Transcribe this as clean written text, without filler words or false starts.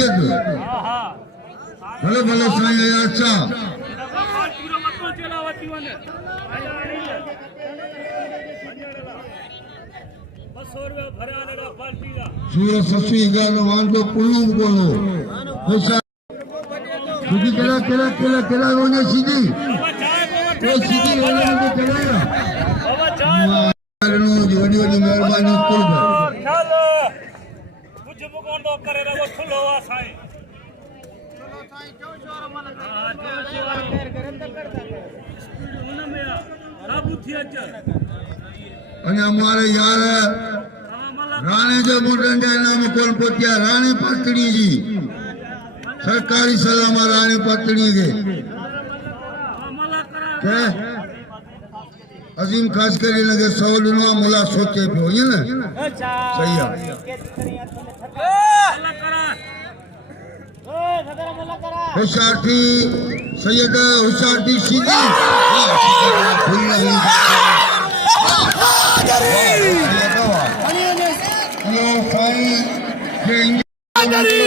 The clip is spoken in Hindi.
सैयद भले भले साईं अच्छा सूरत ससी गानो वांडो पुलू बोलो सीधी केला केला केला केला रोने सीधी वो सीधी रोने को केला नो वडी वडी मेहरबानी कुल ख्याल कुछ मुकोंडो करे रे वो थुलो वा साईं चलो साईं क्यों शोर मन उनमें काबू थी अच અને અમારે યાર રાણે જો મોટંડા નામ કોણ પોત્યા રાણે પાતડી जी सरकारी सलामा राणे पातड़ी के अजीम खास करी लगे सवाल नो मुला सोचे पियो ये ना सही है होशियारती सैयद होशियारती सीधी ये